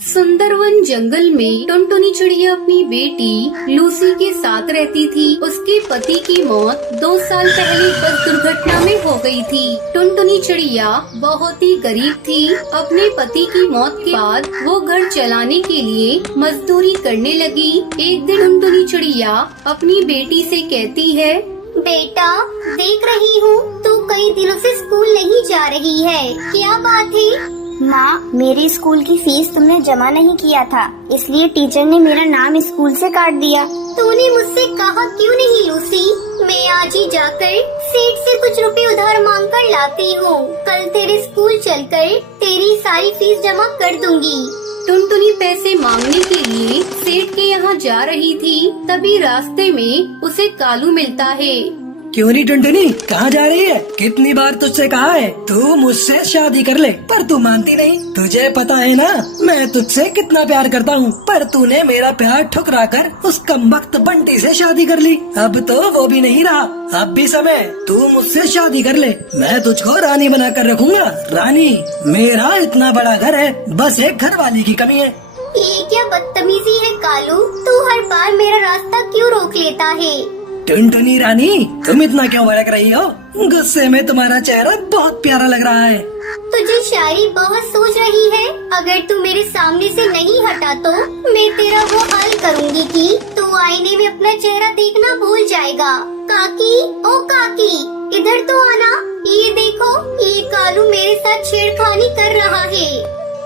सुंदरवन जंगल में टुनटुनी चिड़िया अपनी बेटी लूसी के साथ रहती थी। उसके पति की मौत 2 साल पहले बस दुर्घटना में हो गई थी। टुनटुनी चिड़िया बहुत ही गरीब थी। अपने पति की मौत के बाद वो घर चलाने के लिए मजदूरी करने लगी। एक दिन टुनटुनी चिड़िया अपनी बेटी से कहती है, बेटा, देख रही हूँ तू कई दिनों से स्कूल नहीं जा रही है, क्या बात है? माँ, मेरी स्कूल की फीस तुमने जमा नहीं किया था, इसलिए टीचर ने मेरा नाम स्कूल से काट दिया। तूने मुझसे कहा क्यों नहीं लूसी? मैं आज ही जाकर सेठ से कुछ रुपए उधार मांग कर लाती हूँ। कल तेरे स्कूल चलकर तेरी सारी फीस जमा कर दूंगी। टुनटुनी पैसे मांगने के लिए सेठ के यहाँ जा रही थी। तभी रास्ते में उसे कालू मिलता है। क्यों नहीं टुनटुनी, कहाँ जा रही है? कितनी बार तुझसे कहा है तू मुझसे शादी कर ले, पर तू मानती नहीं। तुझे पता है ना मैं तुझसे कितना प्यार करता हूँ, पर तूने मेरा प्यार ठुकरा कर उस कमबख्त बंटी से शादी कर ली। अब तो वो भी नहीं रहा, अब भी समय, तू मुझसे शादी कर ले। मैं तुझको रानी बना कर रखूंगा। रानी, मेरा इतना बड़ा घर है, बस एक घर वाली की कमी है। ये क्या बदतमीजी है कालू? तू हर बार मेरा रास्ता क्यों रोक लेता है? टुनटुनी रानी, तुम इतना क्यों भड़क रही हो? गुस्से में तुम्हारा चेहरा बहुत प्यारा लग रहा है। तुझे शायरी बहुत सूझ रही है। अगर तू मेरे सामने से नहीं हटा तो मैं तेरा वो हाल करूँगी कि तू आईने में अपना चेहरा देखना भूल जाएगा। काकी, ओ काकी, इधर तो आना। ये देखो, ये कालू मेरे साथ छेड़खानी कर रहा है।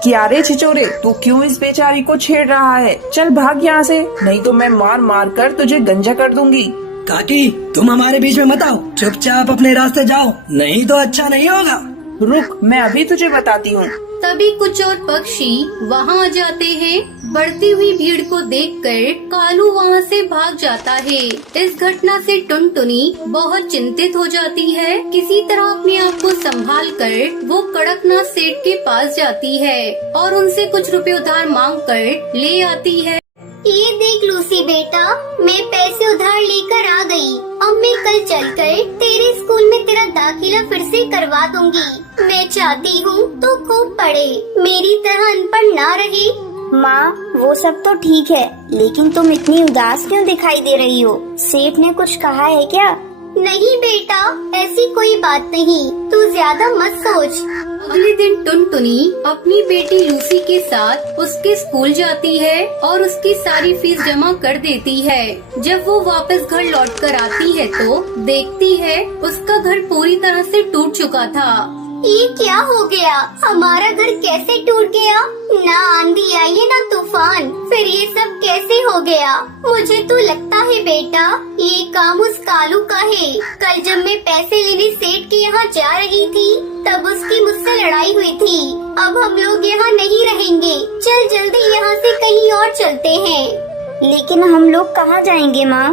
क्या रे छिचोरे, तू क्यों इस बेचारी को छेड़ रहा है? चल भाग यहाँ से, नहीं तो मैं मार मार कर तुझे गंजा कर दूंगी। काकी, तुम हमारे बीच में मत आओ, चुपचाप अपने रास्ते जाओ, नहीं तो अच्छा नहीं होगा। रुक, मैं अभी तुझे बताती हूँ। तभी कुछ और पक्षी वहाँ आ जाते हैं। बढ़ती हुई भीड़ को देखकर कालू वहाँ से भाग जाता है। इस घटना से टुनटुनी बहुत चिंतित हो जाती है। किसी तरह अपने आप को संभाल कर वो कड़कनाथ सेठ के पास जाती है और उनसे कुछ रुपए उधार मांग कर ले आती है। ये देख लूसी बेटा, मैं पैसे उधार लेकर आ गई। अब मैं कल चलकर तेरे स्कूल में तेरा दाखिला फिर से करवा दूंगी। मैं चाहती हूँ तू खूब पढ़े, मेरी तरह अनपढ़ ना रहे। माँ, वो सब तो ठीक है, लेकिन तुम इतनी उदास क्यों दिखाई दे रही हो? सेठ ने कुछ कहा है क्या? नहीं बेटा, ऐसी कोई बात नहीं, तू ज्यादा मत सोच। अगले दिन टुनटुनी अपनी बेटी लूसी के साथ उसके स्कूल जाती है और उसकी सारी फीस जमा कर देती है। जब वो वापस घर लौट कर आती है तो देखती है उसका घर पूरी तरह से टूट चुका था। ये क्या हो गया? हमारा घर कैसे टूट गया? ना आंधी आई है ना तूफान, फिर ये सब कैसे हो गया? मुझे तो लगता है बेटा ये काम उस कालू का है। कल जब मैं पैसे लेने सेठ के यहाँ जा रही थी तब उसकी मुझसे लड़ाई हुई थी। अब हम लोग यहाँ नहीं रहेंगे, चल जल्दी यहाँ से कहीं और चलते हैं। लेकिन हम लोग कहाँ जाएंगे माँ?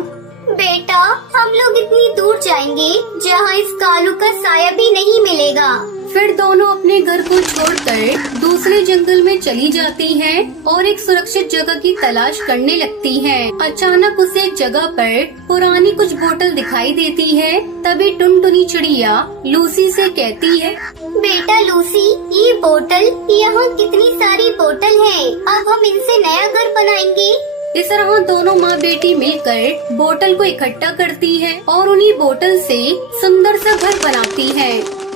बेटा, हम लोग इतनी दूर जाएंगे जहाँ इस कालू का साया भी नहीं मिलेगा। फिर दोनों अपने घर को छोड़कर दूसरे जंगल में चली जाती हैं और एक सुरक्षित जगह की तलाश करने लगती हैं। अचानक उसे एक जगह पर पुरानी कुछ बोतल दिखाई देती है। तभी टुनटुनी चिड़िया लूसी से कहती है, बेटा लूसी, ये बोतल, यहाँ कितनी सारी बोतल है, अब हम इनसे नया घर बनाएंगे। इस तरह दोनों माँ बेटी मिलकर बोतल को इकट्ठा करती है और उन्हीं बोतल से सुंदर सा घर बनाती है।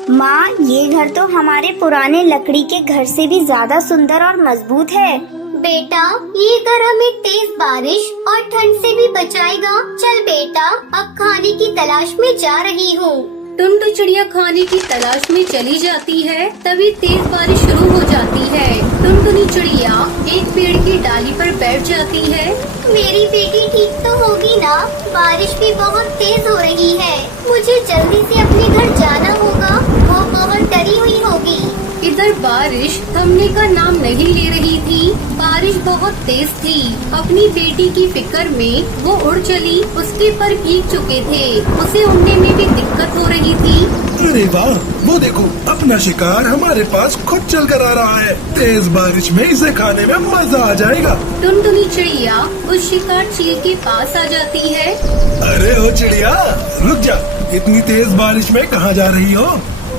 माँ, ये घर तो हमारे पुराने लकड़ी के घर से भी ज्यादा सुंदर और मजबूत है। बेटा, ये घर हमें तेज बारिश और ठंड से भी बचाएगा। चल बेटा, अब खाने की तलाश में जा रही हूँ। टुनटुनी चिड़िया खाने की तलाश में चली जाती है। तभी तेज बारिश शुरू हो जाती है। टुनटुनी चिड़िया एक पेड़ की डाली पर बैठ जाती है। मेरी बेटी ठीक तो होगी ना? बारिश भी बहुत तेज हो रही है, मुझे जल्दी से अपने घर जाना होगा। वो बहुत डरी हुई होगी। इधर बारिश थमने का नाम नहीं ले रही थी। बारिश बहुत तेज थी। अपनी बेटी की फिक्र में वो उड़ चली। उसके पर भीग चुके थे, उसे उड़ने में भी दिक्कत हो रही थी। अरे वाह, वो देखो, अपना शिकार हमारे पास खुद चल कर आ रहा है। तेज बारिश में इसे खाने में मजा आ जाएगा। टुनटुनी चिड़िया उस शिकार चील के पास आ जाती है। अरे ओ चिड़िया, रुक जा, इतनी तेज बारिश में कहाँ जा रही हो?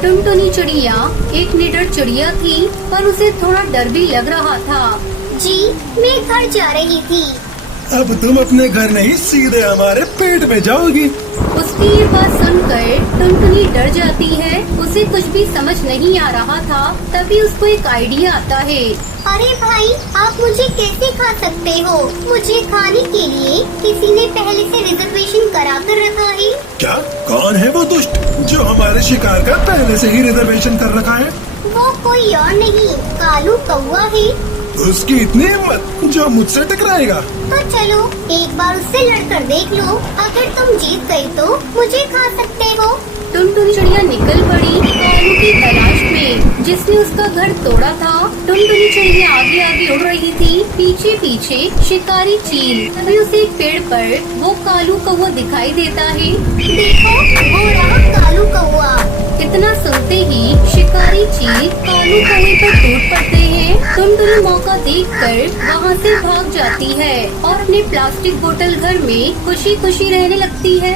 टुनटुनी चिड़िया एक निडर चिड़िया थी, पर उसे थोड़ा डर भी लग रहा था। जी मैं घर जा रही थी। अब तुम अपने घर नहीं सीधे हमारे पेट में जाओगी। उसकी ये बात सुनकर टुनटुनी डर जाती है। उसे कुछ भी समझ नहीं आ रहा था। तभी उसको एक आइडिया आता है। अरे भाई आप मुझे कैसे खा सकते हो? मुझे खाने के लिए किसी ने पहले से रिजर्वेशन करा कर रखा है। क्या? कौन है वो दुष्ट जो हमारे शिकार का पहले से ही रिजर्वेशन कर रखा है? वो कोई और नहीं कालू कौवा है। उसकी इतनी हिम्मत जो मुझसे टकराएगा? तो चलो एक बार उससे लड़कर देख लो। अगर तुम जीत गई तो मुझे खा सकते हो। टुनटुनी चिड़िया निकल पड़ी कालू की तलाश में, जिसने उसका घर तोड़ा था। टुनटुनी चिड़िया आगे आगे उड़ रही थी, पीछे पीछे शिकारी चील। तभी उसे एक पेड़ पर वो कालू कौवा दिखाई देता है। देखो वो रहा कालू कौवा। इतना सुनते ही शिकारी चील कालू कौवे पर टूट पड़ते हैं। टुनटुनी मौका देखकर वहाँ से भाग जाती है और अपने प्लास्टिक बोतल घर में खुशी खुशी रहने लगती है।